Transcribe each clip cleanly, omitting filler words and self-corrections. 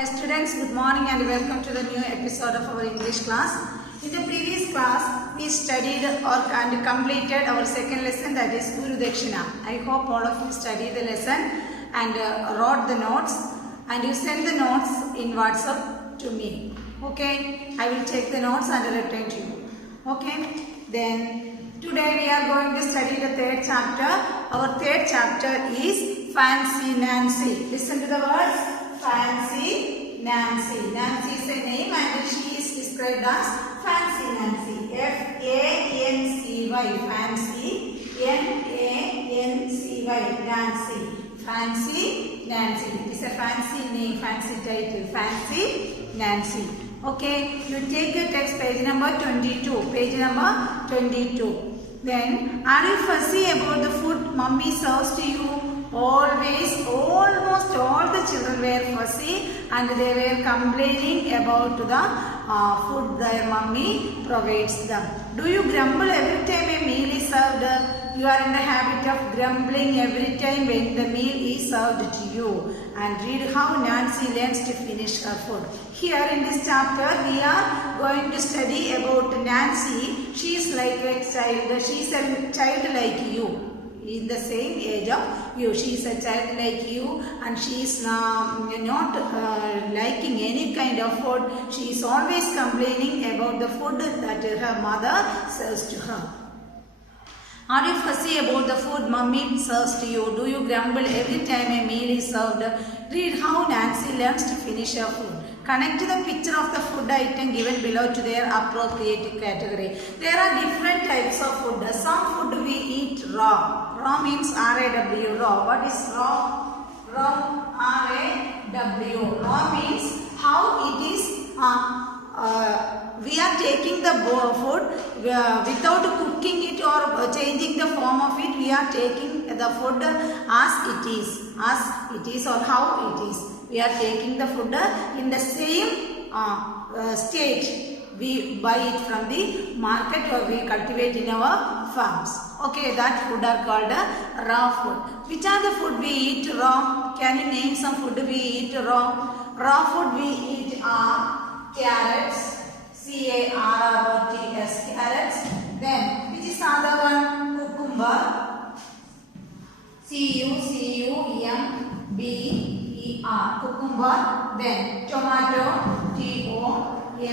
Hi students, good morning and welcome to the new episode of our English class. In the previous class, we studied and completed our second lesson, that is Guru Dakshina. I hope all of you studied the lesson and wrote the notes, and you send the notes in WhatsApp to me. Okay, I will take the notes and return to you. Okay, then today we are going to study the third chapter. Our third chapter is Fancy Nancy. Listen to the words. Fancy Nancy. Nancy is a name and she is described as Fancy Nancy. F-A-N-C-Y. Fancy. N-A-N-C-Y. Nancy. Fancy Nancy. It is a fancy name, fancy title. Fancy Nancy. Okay, you take the text, page number 22. Page number 22. Then, are you fussy about the food mommy serves to you? Always, almost all the children were fussy and they were complaining about the food their mummy provides them. Do you grumble every time a meal is served? You are in the habit of grumbling every time when the meal is served to you. And read how Nancy learns to finish her food. Here in this chapter, we are going to study about Nancy. She is like a child. She is a child like you. In the same age of you. She is a child like you and she is not liking any kind of food. She is always complaining about the food that her mother serves to her. Are you fussy about the food mommy serves to you? Do you grumble every time a meal is served? Read how Nancy learns to finish her food. Connect the picture of the food item given below to their appropriate category. There are different types of food. Some food we eat raw. Raw means R-A-W, raw. What is raw? Raw, R-A-W. Raw means how it is, we are taking the food without cooking it or changing the form of it. We are taking the food as it is or how it is. We are taking the food in the same state. We buy it from the market or we cultivate in our farms. Okay, that food are called raw food. Which are the food we eat raw? Can you name some food we eat raw? Raw food we eat are carrots, C-A-R-R-O-T-S, carrots. Then, which is other one? Cucumber, C-U-C-U-M-B-E-R, cucumber. Then, tomato, T-O-M-A-T-O,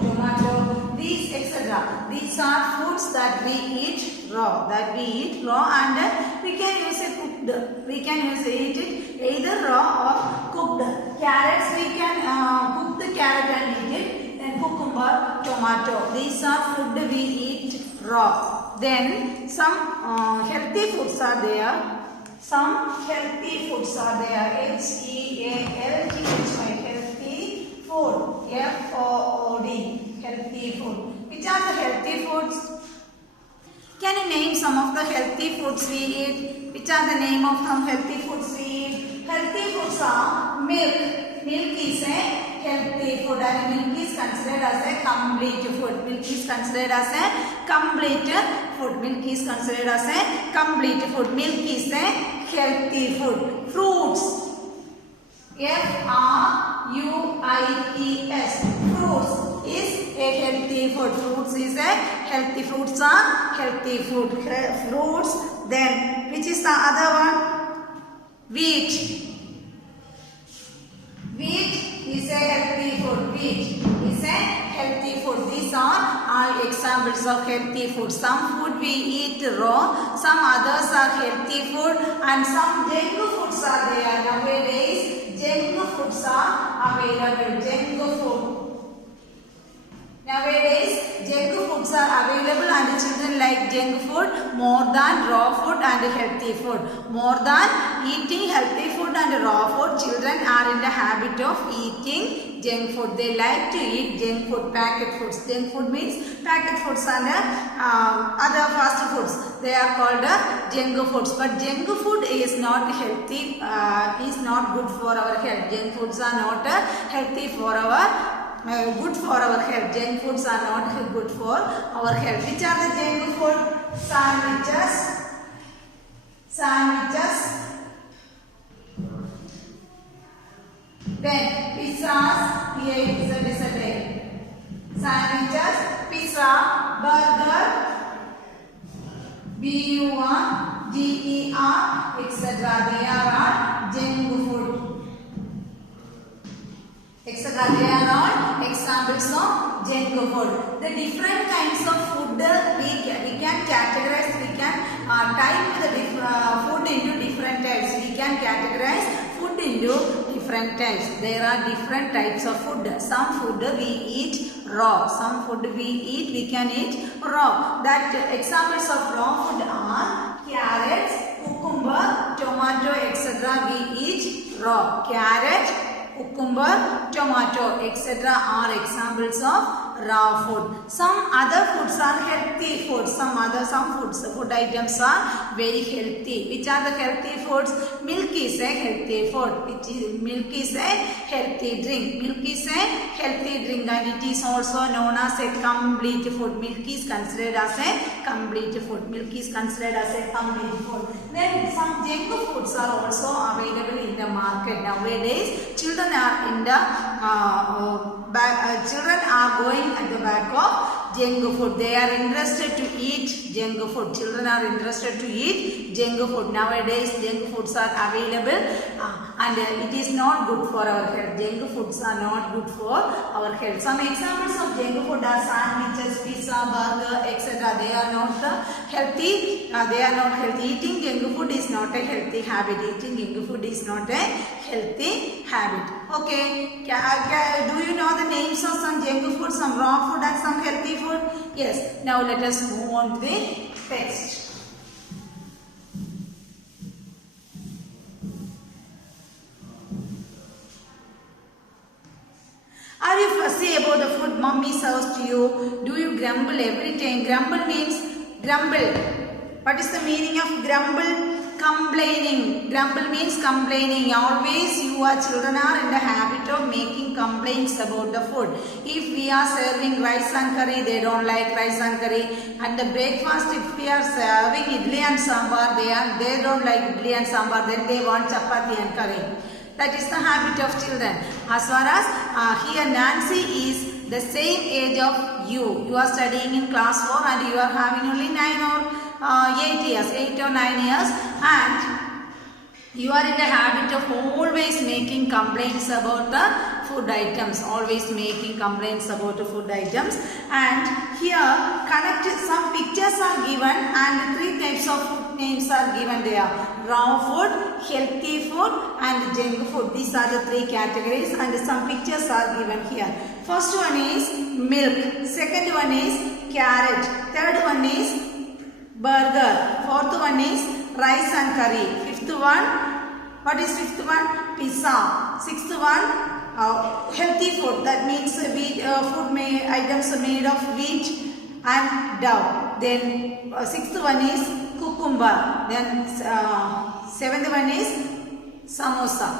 tomato. These, etc. These are foods that we eat raw. And we can use it cooked. We can eat it either raw or cooked. Carrots, we can cook the carrot and eat it. Then cucumber, tomato. These are food we eat raw. Then some healthy foods are there. H-E-A-L-T-H-Y, healthy food. F-O-O-D, healthy food. Which are the healthy foods? Can you name some of the healthy foods we eat? Which are the name of some healthy foods we eat? Healthy foods are milk. Milk is a healthy food and milk is considered as a complete food. Milk is considered as a complete food. Milk is considered as a complete food. Milk is a healthy food. Fruits. F-R-U-I-T-S. Fruits is a healthy food. Fruits is a healthy. Fruits are healthy food. Fruits. Then, which is the other one? Wheat. Wheat is a healthy food. Wheat is a healthy food. These are all examples of healthy food. Some food we eat raw, some others are healthy food, and some junk foods are there. Nowadays, junk foods are available. Nowadays, junk foods are available and children like junk food more than raw food and healthy food. More than eating healthy food and raw food, children are in the habit of eating junk food. They like to eat junk food, packet foods. Junk food means packet foods and other fast foods. They are called junk foods. But junk food is not healthy, is not good for our health. Junk foods are not healthy for our good for our health. Junk foods are not good for our health. Which are the junk food? Sandwiches, Then pizzas, P-I-Z-Z-A. Sandwiches, pizza, burger, B-U-R-G-E-R, etc. They are all junk food. Etc. They are all examples of junk food. The different kinds of food we can categorize. We can type the food into different types. We can categorize food into different types. There are different types of food. Some food we eat raw. Some food we can eat raw. That examples of raw food are carrots, cucumber, tomato, etc. We eat raw. Carrot, cucumber, tomato, etc. are examples of raw food. Some other foods are healthy foods. Some food items are very healthy. Which are the healthy foods? Milk is a healthy food. Milk is a healthy drink. Milk is a healthy drink and it is also known as a complete food. Milk is considered as a complete food. Milk is considered as a complete food. Then some junk foods are also available in the market nowadays. Children are in the children are going at the back of junk food. They are interested to eat junk food. Children are interested to eat junk food. Nowadays junk foods are available and it is not good for our health. Junk foods are not good for our health. Some examples of junk food are sandwiches, pizza, burger, etc. They are not healthy. They are not healthy. Eating junk food is not a healthy habit. Eating junk food is not a healthy habit. Okay. Do you know the names of some junk food, some raw food and some healthy food? Yes. Now let us move on to the text. Are you fussy about the food mommy serves to you? Do you grumble every time? Grumble means grumble. What is the meaning of grumble? Complaining. Grumble means complaining. Always you are children are in the habit of making complaints about the food. If we are serving rice and curry, they don't like rice and curry. And the breakfast, if we are serving idli and sambar, they don't like idli and sambar. Then they want chapati and curry. That is the habit of children. As far as here Nancy is the same age of you. You are studying in class 4 and you are having only 9 or 8 years, 8 or 9 years, and you are in the habit of always making complaints about the food items. Always making complaints about the food items. And here some pictures are given and 3 types of food names are given there. Raw food, healthy food and junk food. These are the 3 categories and some pictures are given here. First one is milk. Second one is carrot. Third one is burger. Fourth one is rice and curry. Fifth one, what is fifth one? Pizza. Sixth one, healthy food. That means wheat, food items made of wheat and dough. Then sixth one is cucumber. Then seventh one is samosa.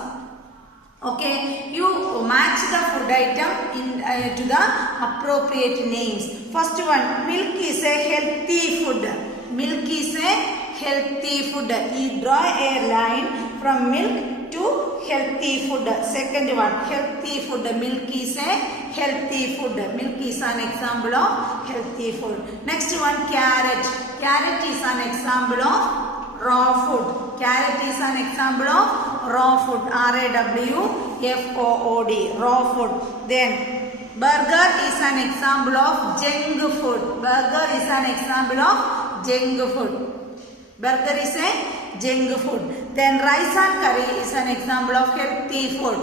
Okay, you match the food item to the appropriate names. First one, milk is a healthy food. Milk is a healthy food. You draw a line from milk to healthy food. Second one, healthy food. Milk is a healthy food. Milk is an example of healthy food. Next one, carrot. Carrot is an example of raw food. Carrot is an example of raw food. R-A-W-F-O-O-D. Raw food. Then burger is an example of junk food. Burger is an example of junk food. Burger is a junk food. Then rice and curry is an example of healthy food.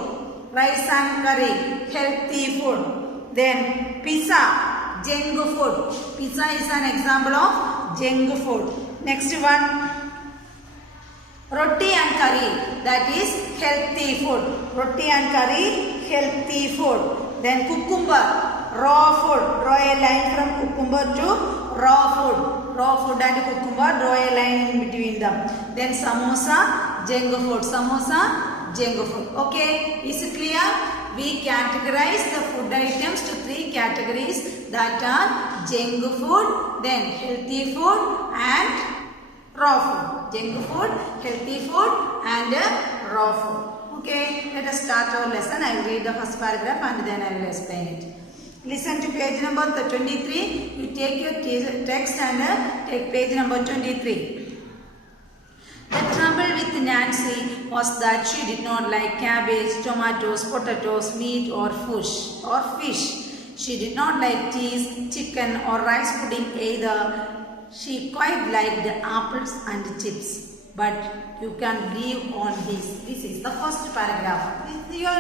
Rice and curry, healthy food. Then pizza, junk food. Pizza is an example of junk food. Next one, roti and curry, that is healthy food. Roti and curry, healthy food. Then cucumber, raw food. Draw a line from cucumber to raw food. Raw food and cucumber, draw a line in between them. Then samosa, junk food. Samosa, junk food. Okay, is it clear? We categorize the food items to 3 categories, that are junk food, then healthy food and raw food. Junk food, healthy food and raw food. Okay, let us start our lesson. I will read the first paragraph and then I will explain it. Listen to page number 23. You take your text and take page number 23. The trouble with Nancy was that she did not like cabbage, tomatoes, potatoes, meat or fish. She did not like cheese, chicken or rice pudding either. She quite liked apples and chips. But you can leave on this. This is the first paragraph. Here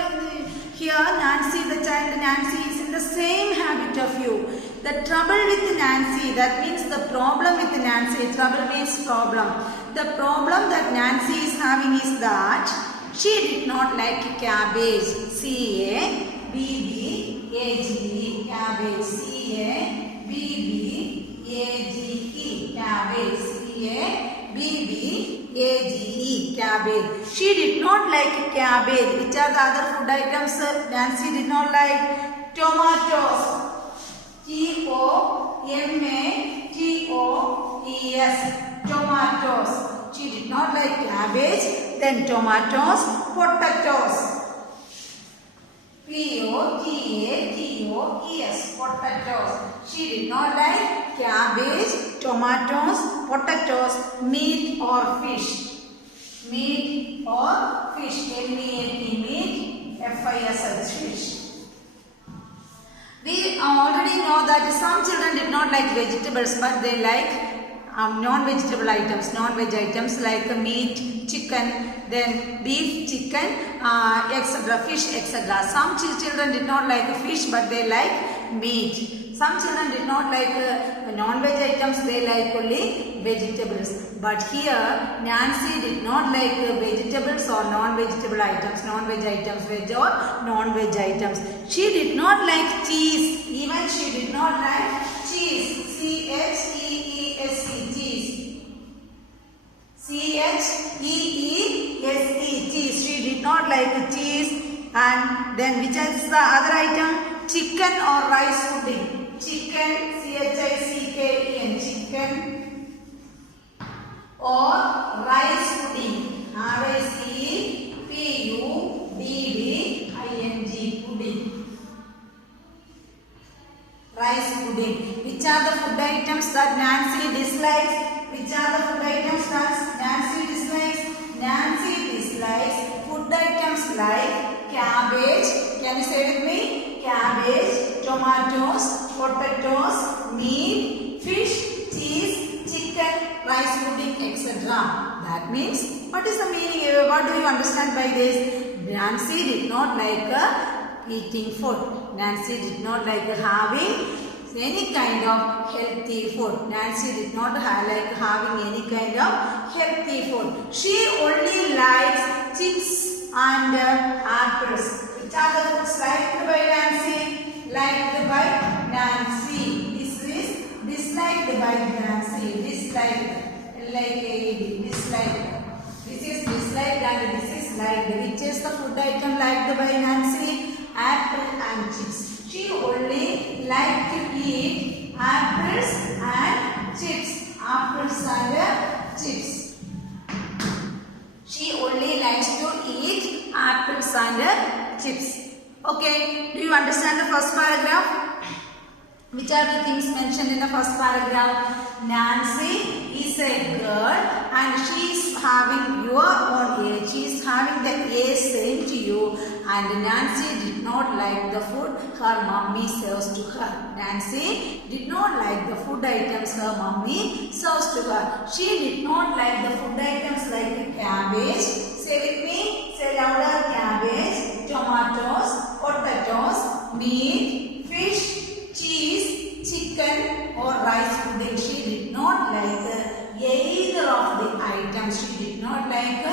Nancy, the child Nancy is in the same habit of you. The trouble with Nancy, that means the problem with Nancy. Trouble means problem. The problem that Nancy is having is that she did not like cabbage. C-A-B-B-A-G-E, cabbage. C-A-B-B-A-G-E, cabbage. C-A-B-B-A-G-E, cabbage. She did not like cabbage. Which are the other food items Nancy did not like? Tomatoes. T-O-M-A-T-O-E-S. Tomatoes. She did not like cabbage. Then tomatoes. Potatoes. P-O-T-A-T-O-E-S. Potatoes. She did not like cabbage, tomatoes, potatoes, meat or fish. Meat or fish. M-E-A-T, meat. F-I-S-H, fish. We already know that some children did not like vegetables, but they like non-vegetable items, non-veg items like meat, chicken, then beef, chicken, etc., fish, etc. Some children did not like fish, but they like meat. Some children did not like non-veg items, they like only vegetables. But here, Nancy did not like vegetables or non-vegetable items, non-veg items, veg or non-veg items. She did not like cheese, even she did not like cheese, C-H-E-E-S-E, cheese. C-H-E-E-S-E, cheese. She did not like cheese. And then which is the other item? Chicken or rice pudding. Chicken, C-H-I-C-K-E-N, chicken or rice pudding, R-I-C-E-P-U-D-D-I-N-G, pudding. Rice pudding. Which are the food items that Nancy dislikes? Which are the food items that Nancy dislikes? Nancy dislikes food items like cabbage. Can you say with me? Cabbage, tomatoes, potatoes, meat, fish, cheese, chicken, rice pudding, etc. That means, what is the meaning? What do you understand by this? Nancy did not like eating food. Nancy did not like having any kind of healthy food. Nancy did not like having any kind of healthy food. She only likes chips and apples. Which are the foods liked by Nancy? Liked by Nancy. This is disliked by Nancy. Disliked. L-I-K-E-D. Disliked. This is disliked and this is liked. Which is the food item liked by Nancy? Apple and chips. She only liked to eat apples and chips. Apples and chips. She only likes to eat apples and chips. Okay, do you understand the first paragraph? Which are the things mentioned in the first paragraph? Nancy is a girl and she is having your own age. She is having the age same to you, and Nancy did not like the food her mummy serves to her. Nancy did not like the food items her mummy serves to her. She did not like the food items like cabbage. Say with me, say louder, cabbage, tomatoes, potatoes, meat, fish, cheese, chicken or rice pudding. She did not like either of the items. She did not like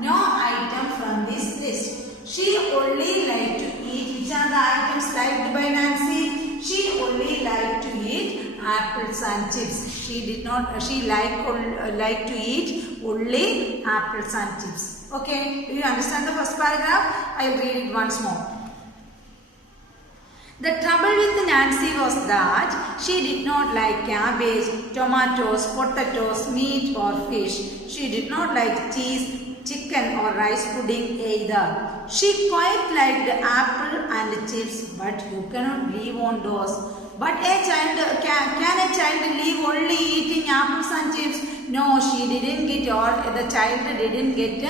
no item from this list. She only liked to eat. Which are the items liked by Nancy? She only liked to eat apples and chips. She did not. She liked to eat only apples and chips. Okay. Do you understand the first paragraph? I will read it once more. The trouble with Nancy was that she did not like cabbage, tomatoes, potatoes, meat or fish. She did not like cheese, chicken or rice pudding either. She quite liked apple and chips, but you cannot live on those. But a child, can a child live only eating apples and chips? No, she didn't get, or the child didn't get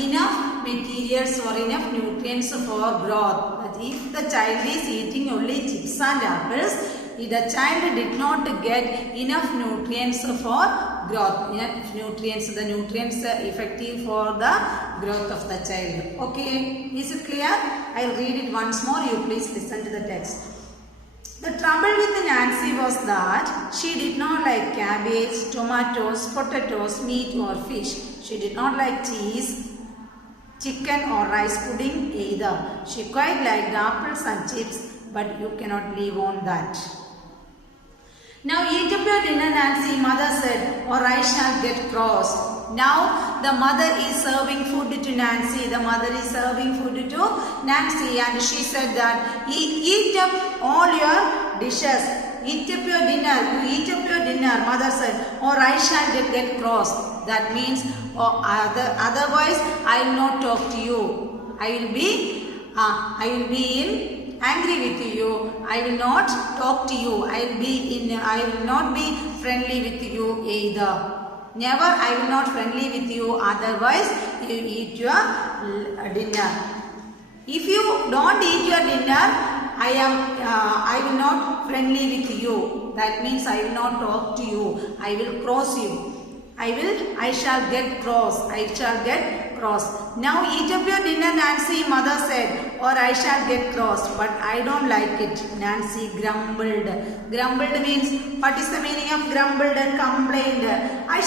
enough materials or enough nutrients for growth. But if the child is eating only chips and apples, the child did not get enough nutrients for growth. Enough nutrients, the nutrients effective for the growth of the child. Okay, is it clear? I will read it once more. You please listen to the text. The trouble with Nancy was that she did not like cabbage, tomatoes, potatoes, meat or fish. She did not like cheese, chicken or rice pudding either. She quite liked apples and chips, but you cannot live on that. Now eat up your dinner, Nancy, mother said, or I shall get cross. Now the mother is serving food to Nancy. The mother is serving food to Nancy, and she said that eat up all your dishes. Eat up your dinner. You eat up your dinner, mother said, or I shall get cross. That means otherwise I will not talk to you. I will be angry with you. I will not talk to you. I will not be friendly with you either. Never, I will not friendly with you. Otherwise, you eat your dinner. If you don't eat your dinner, I will not friendly with you. That means I will not talk to you. I will cross you. I shall get cross. I shall get cross. Now eat up your dinner, Nancy, mother said, or I shall get cross. But I don't like it, Nancy grumbled. Grumbled means, what is the meaning of grumbled and complained? I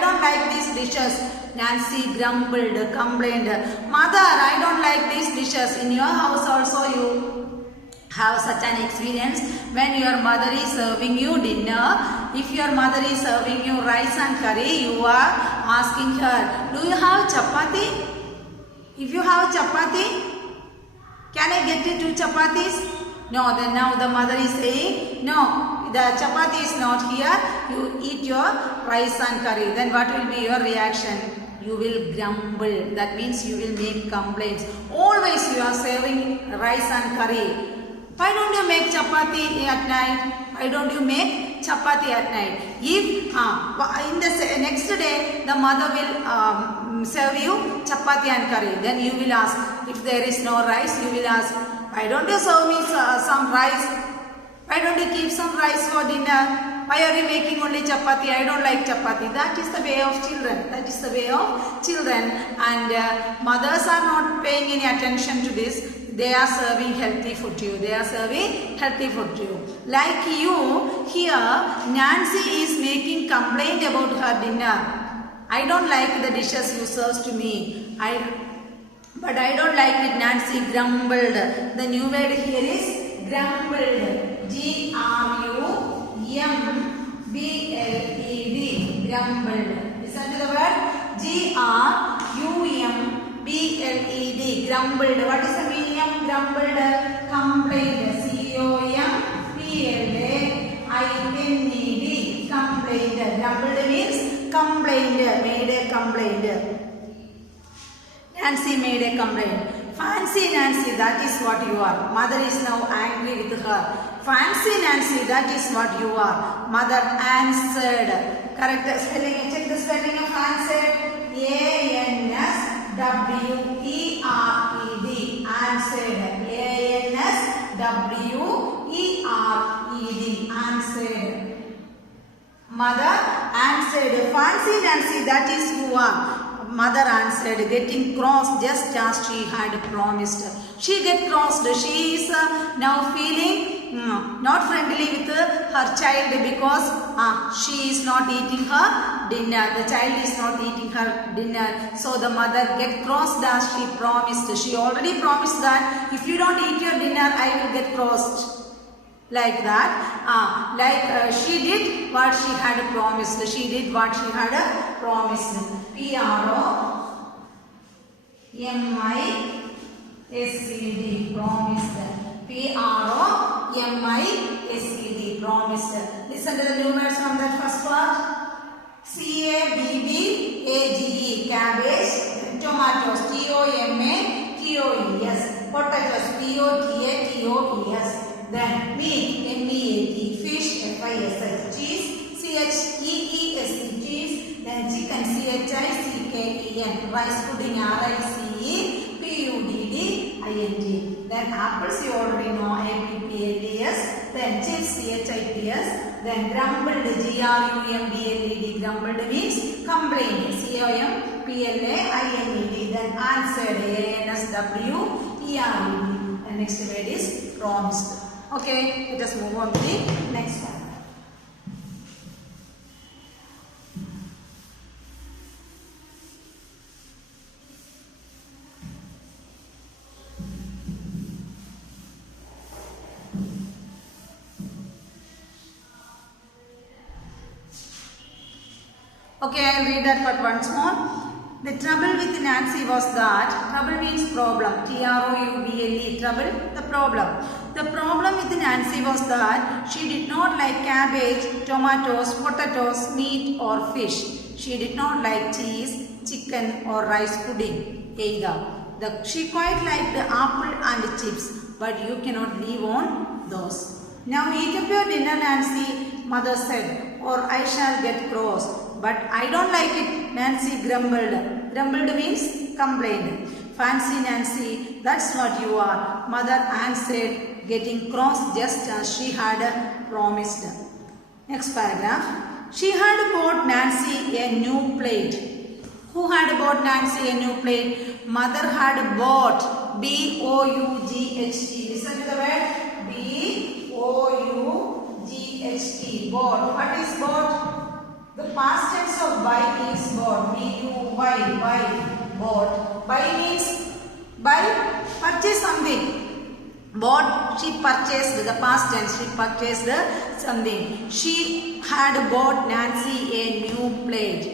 don't like these dishes. Nancy grumbled, complained. Mother, I don't like these dishes. In your house also you have such an experience when your mother is serving you dinner. If your mother is serving you rice and curry, you are asking her, do you have chapati? If you have chapati, can I get you 2 chapatis? No, then now the mother is saying, no, the chapati is not here. You eat your rice and curry. Then what will be your reaction? You will grumble. That means you will make complaints. Always you are serving rice and curry. Why don't you make chapati at night? Why don't you make chapati at night? If in the next day the mother will serve you chapati and curry, then you will ask, if there is no rice, you will ask, why don't you serve me some rice? Why don't you keep some rice for dinner? Why are you making only chapati? I don't like chapati. That is the way of children. That is the way of children. And mothers are not paying any attention to this. They are serving healthy food to you. They are serving healthy food to you. Like you, here, Nancy is making complaint about her dinner. I don't like the dishes you serve to me. But I don't like it, Nancy grumbled. The new word here is grumbled. Grumbled. Grumbled. Listen to the word grumbled. Grumbled. What is the meaning of grumbled? Complained. complained. Complained. Grumbled means complained. Made a complaint. Nancy made a complaint. Fancy Nancy, that is what you are. Mother is now angry with her. Fancy Nancy, that is what you are. Mother answered. Correct spelling. Check the spelling of answered. A-N-S-W-E-R-E-D. Answered. A-N-S-W-E-R-E-D. Answered. Mother answered. Fancy Nancy, that is you are. Mother answered, getting cross just as she had promised. She get crossed. She is now feeling not friendly with her child because she is not eating her dinner. The child is not eating her dinner. So the mother get crossed as she promised. She already promised that if you don't eat your dinner, I will get crossed. Like that, she did what she had promised. She did what she had promised. P-R-O-M-I-S-E-D, promised. P-R-O-M-I-S-E-D, promised. Listen to the new words from that first part. C-A-B-B-A-G-E, cabbage. Tomatoes, T-O-M-A-T-O-E-S. Potatoes, P-O-T-A-T-O-E-S. Then meat, M-E-A-T. Fish, F-I-S-H. Cheese, C-H-E-E-S-E, cheese. Then chicken, C-H-I-C-K-E-N. Rice pudding, R-I-C-E-P-U-D-D-I-N-G. Then apples, you already know, A-P-P-L-E-S. Then chips, C-H-I-P-S. Then grumbled, G-R-U-M-B-L-E-D. Grumbled means complained, C-O-M-P-L-A-I-N-E-D. Then answered, A-N-S-W-E-R-E-D. And next word is promised. Okay, let us move on to the next one. Okay, I will read that part once more. The trouble with Nancy was that, trouble means problem, T-R-O-U-B-L-E, trouble, the problem. The problem with Nancy was that she did not like cabbage, tomatoes, potatoes, meat or fish. She did not like cheese, chicken or rice pudding either. She quite liked the apple and chips, but you cannot live on those. Now eat up your dinner, Nancy, mother said, or I shall get cross. But I don't like it, Nancy grumbled. Grumbled means complained. Fancy Nancy, that's what you are, mother answered, getting cross just as she had promised. Next paragraph. She had bought Nancy a new plate. Who had bought Nancy a new plate? Mother had bought, B-O-U-G-H-T. Listen to the word, B-O-U-G-H-T, bought. What is bought? The past tense of buy is bought. B-U-Y, buy, bought. Buy means buy, purchase something. Bought, she purchased, the past tense, she purchased something. She had bought Nancy a new plate.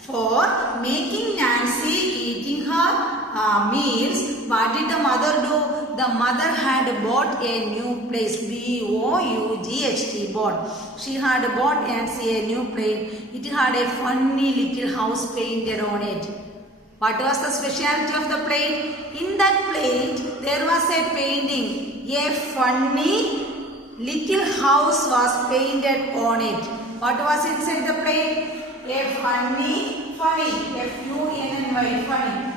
For making Nancy eating her meals, what did the mother do? The mother had bought a new plate. B-O-U-G-H-T, bought. She had bought Nancy a new plate. It had a funny little house painted on it. What was the specialty of the plate? In that plate, there was a painting. A funny little house was painted on it. What was inside the plate? A funny, F-U-N-N-Y, funny.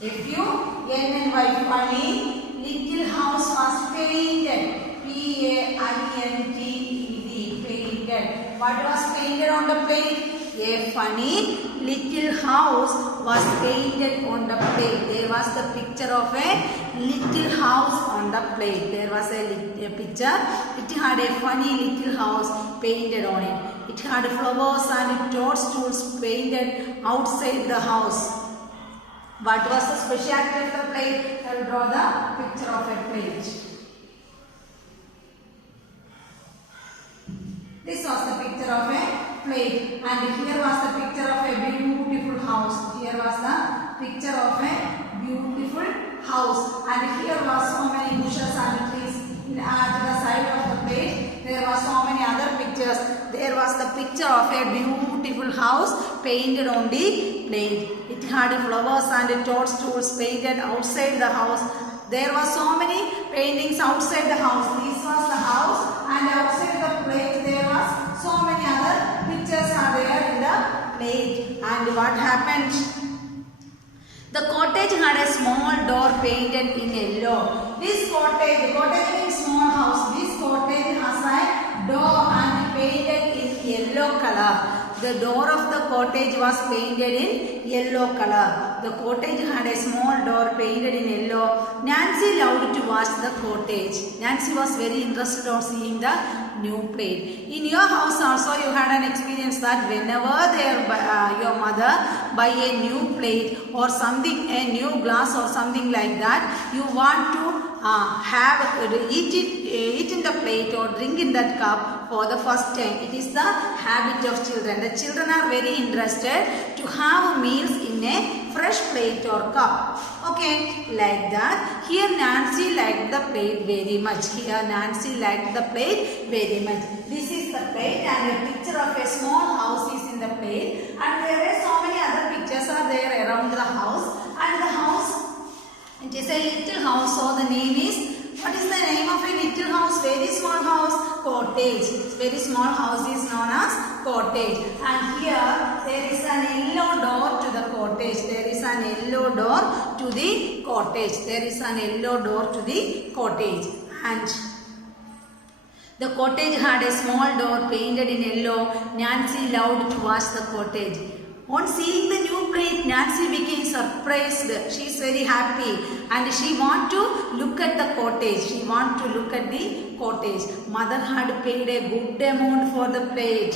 F-U-N-N-Y, funny little house was painted. P-A-I-N-T-E-D, painted. What was painted on the plate? A funny little house was painted on the plate. There was the picture of a little house on the plate. There was a picture. It had a funny little house painted on it. It had flowers and toadstools painted outside the house. What was the specialty of the plate? I will draw the picture of a plate. This was the picture of a plate, and here was the picture of a beautiful house. Here was the picture of a beautiful house, and here was so many bushes and trees. At the side of the plate, there were so many other pictures. There was the picture of a beautiful house painted on the plate. It had flowers and toadstools painted outside the house. There were so many paintings outside the house. This was the house, and outside the plate there was so many other pictures are there in the plate. And what happened? The cottage had a small door painted in yellow. This cottage means small house. This cottage has a door and painted in yellow color. The door of the cottage was painted in yellow color. The cottage had a small door painted in yellow. Nancy loved to watch the cottage. Nancy was very interested on seeing the new plate. In your house also you had an experience that whenever your mother buy a new plate or something, a new glass or something like that, you want to eat in the plate or drink in that cup for the first time. It is the habit of children. The children are very interested to have meals in a fresh plate or cup. Okay, like that. Here Nancy liked the plate very much. Here Nancy liked the plate very much. This is the plate and a picture of a small house is in the plate, and there are so many other pictures are there around the house, and the house, it is a little house, so the name is, what is the name of a little house? Very small house? Cottage. Very small house is known as cottage. And here there is an yellow door to the cottage. There is an yellow door to the cottage. There is an yellow door to the cottage. And the cottage had a small door painted in yellow. Nancy loved to watch the cottage. On seeing the new plate, Nancy became surprised. She is very happy and she want to look at the cottage. She want to look at the cottage. Mother had paid a good amount for the plate.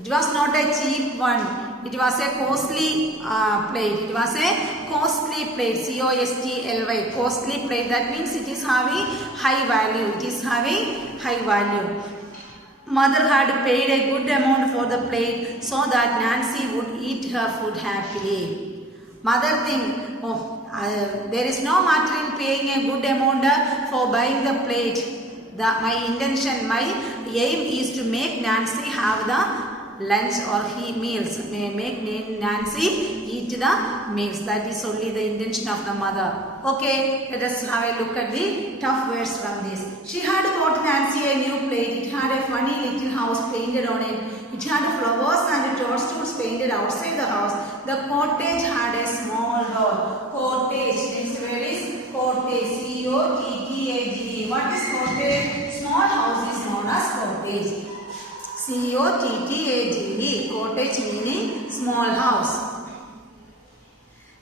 It was not a cheap one. It was a costly plate. It was a costly plate. C-O-S-T-L-Y. Costly plate. That means it is having high value. It is having high value. Mother had paid a good amount for the plate so that Nancy would eat her food happily. Mother think, there is no matter in paying a good amount for buying the plate. My intention, my aim is to make Nancy have the lunch or meals. Make Nancy eat the meals. That is only the intention of the mother. Okay, let us have a look at the tough words from this. She had bought Nancy a new plate. It had a funny little house painted on it. It had flowers and toadstools painted outside the house. The cottage had a small door. Cottage. Next word is cottage. C-O-T-T-A-G-E. What is cottage? Small house is known as cottage. C-O-T-T-A-G-E. Cottage meaning small house.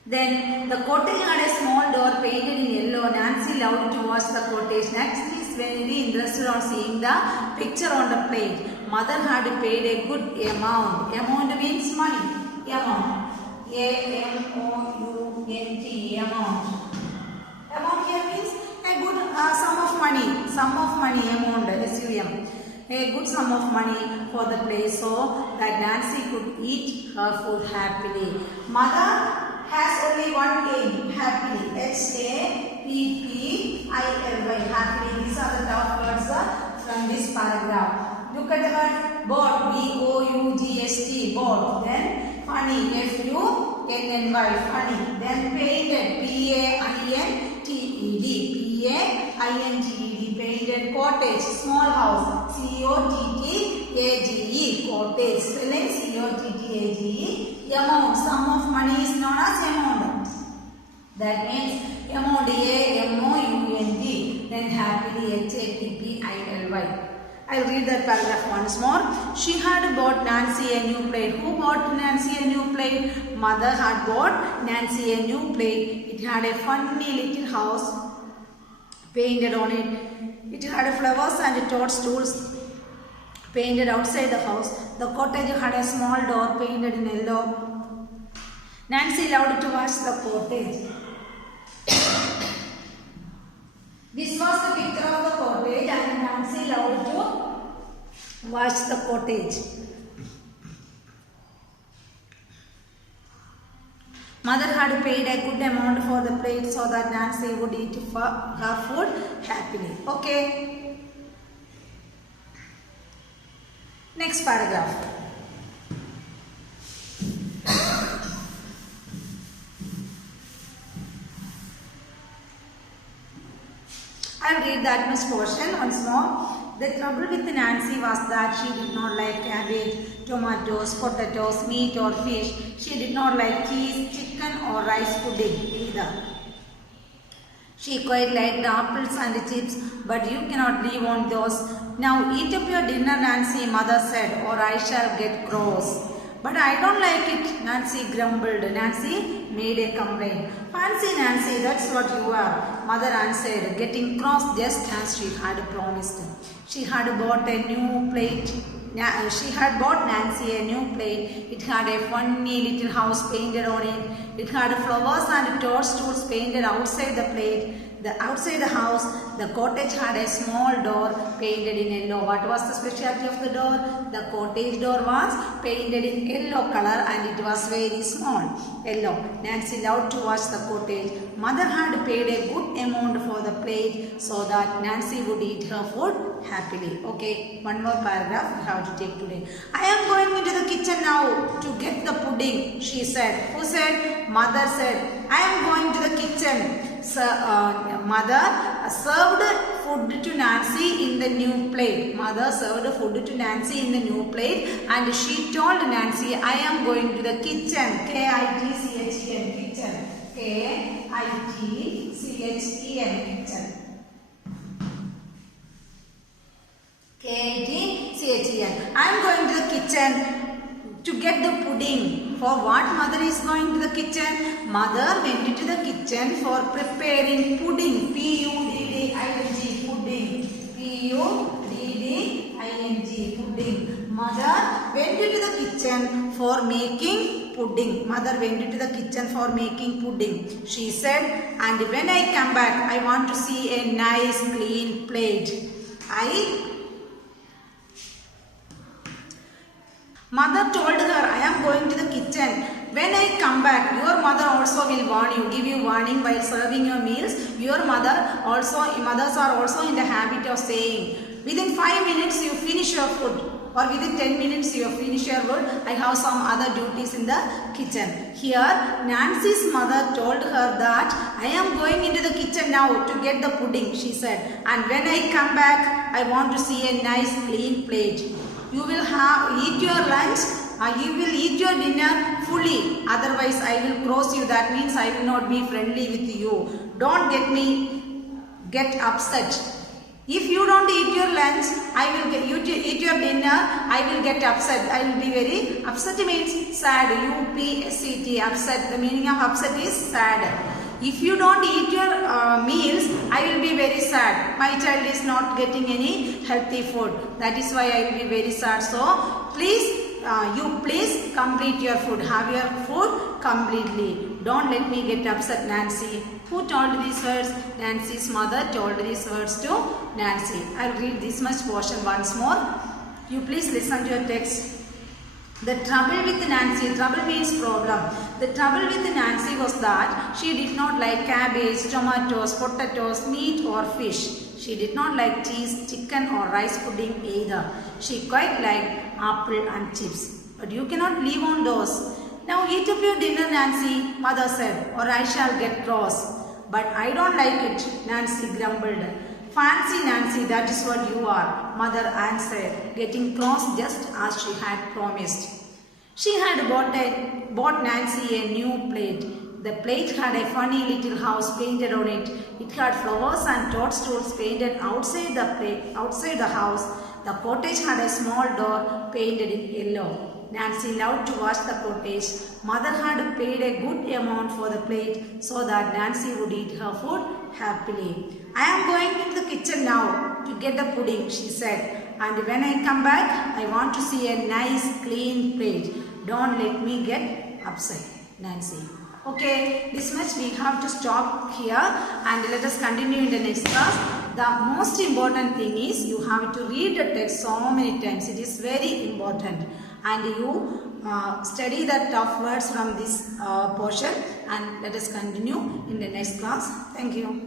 Then the cottage had a small door painted in yellow. Nancy loved to watch the cottage. Nancy is very interested on seeing the picture on the plate. Mother had paid a good amount. Amount means money. Amount. A-M-O-U-N-T. Amount. Amount here means a good sum of money. Sum of money. Amount. S-U-M. A good sum of money for the place so that Nancy could eat her food happily. Mother has only one aim, happily. H-A-P-P-I-L-Y, happily. These are the top words from this paragraph. Look at the word bought, B-O-U-G-S-T, bought. Then funny, F-U-N-N-Y, funny. Then painted, P-A-I-N-T-E-D, P-A-I-N-T-E-D, painted. Cottage, small house, C-O-T-T-A-G-E, cottage. Spelling C-O-T-T-A-G-E. Amount, sum of money is known as amount. That means amount, A-M-O-U-N-T. Then happily, H-A-P-P-I-L-Y. I'll read that paragraph once more. She had bought Nancy a new plate. Who bought Nancy a new plate? Mother had bought Nancy a new plate. It had a funny little house painted on it. It had flowers and toadstools painted outside the house. The cottage had a small door painted in yellow. Nancy loved to watch the cottage. This was the picture of the cottage and Nancy loved to watch the cottage. Mother had paid a good amount for the plate so that Nancy would eat her food happily. Okay. Next paragraph. I'll read that much portion once more. The trouble with Nancy was that she did not like cabbage, tomatoes, potatoes, meat or fish. She did not like cheese, chicken or rice pudding either. She quite liked apples and chips, but you cannot live on those. Now eat up your dinner, Nancy, mother said, or I shall get cross. But I don't like it, Nancy grumbled. Nancy made a complaint. Fancy, Nancy, that's what you are, mother answered, getting cross just as she had promised. She had bought a new plate she had bought Nancy a new plate. It had a funny little house painted on it. It had flowers and toadstools painted outside the plate. Outside the house, the cottage had a small door painted in yellow. What was the specialty of the door? The cottage door was painted in yellow color and it was very small. Yellow. Nancy loved to watch the cottage. Mother had paid a good amount for the plate so that Nancy would eat her food happily. Okay, one more paragraph we have to take today. I am going into the kitchen now to get the pudding, she said. Who said? Mother said. I am going to the kitchen. Mother served food to Nancy in the new plate. Mother served food to Nancy in the new plate and she told Nancy, I am going to the kitchen. K-I-T-C-H-E-N, kitchen. K-I-T-C-H-E-N, kitchen. K-I-T-C-H-E-N. I am going to the kitchen to get the pudding. For what mother is going to the kitchen? Mother went into the kitchen for preparing pudding. P-U-D-D-I-N-G, pudding. P-U-D-D-I-N-G, pudding. Mother went into the kitchen for making pudding. Mother went into the kitchen for making pudding. She said, and when I come back, I want to see a nice clean plate. Mother told her, I am going to the kitchen. When I come back, your mother also will warn you, give you warning while serving your meals. Your mothers are also in the habit of saying, within 5 minutes you finish your food, or within 10 minutes you finish your food. I have some other duties in the kitchen. Here, Nancy's mother told her that I am going into the kitchen now to get the pudding, she said. And when I come back, I want to see a nice clean plate. You will eat your lunch, you will eat your dinner fully. Otherwise, I will cross you. That means I will not be friendly with you. Don't get upset. If you don't eat your lunch, eat your dinner, I will get upset. I will be very upset means sad. U-P-S-E-T, upset. The meaning of upset is sad. If you don't eat your meals, I will be very sad. My child is not getting any healthy food. That is why I will be very sad. So, please complete your food. Have your food completely. Don't let me get upset, Nancy. Who told these words? Nancy's mother told these words to Nancy. I will read this much portion once more. You please listen to your text. The trouble with Nancy, trouble means problem. The trouble with Nancy was that she did not like cabbage, tomatoes, potatoes, meat or fish. She did not like cheese, chicken or rice pudding either. She quite liked apple and chips. But you cannot live on those. Now eat up your dinner, Nancy, mother said, or I shall get cross. But I don't like it, Nancy grumbled. Fancy Nancy, that is what you are, mother answered, getting cross just as she had promised. She had bought Nancy a new plate. The plate had a funny little house painted on it. It had flowers and toadstools painted outside the house. The cottage had a small door painted in yellow. Nancy loved to watch the cottage. Mother had paid a good amount for the plate so that Nancy would eat her food happily. I am going into the kitchen now to get the pudding, she said. And when I come back, I want to see a nice clean plate. Don't let me get upset, Nancy. Okay, this much we have to stop here and let us continue in the next class. The most important thing is you have to read the text so many times. It is very important. And you study the tough words from this portion and let us continue in the next class. Thank you.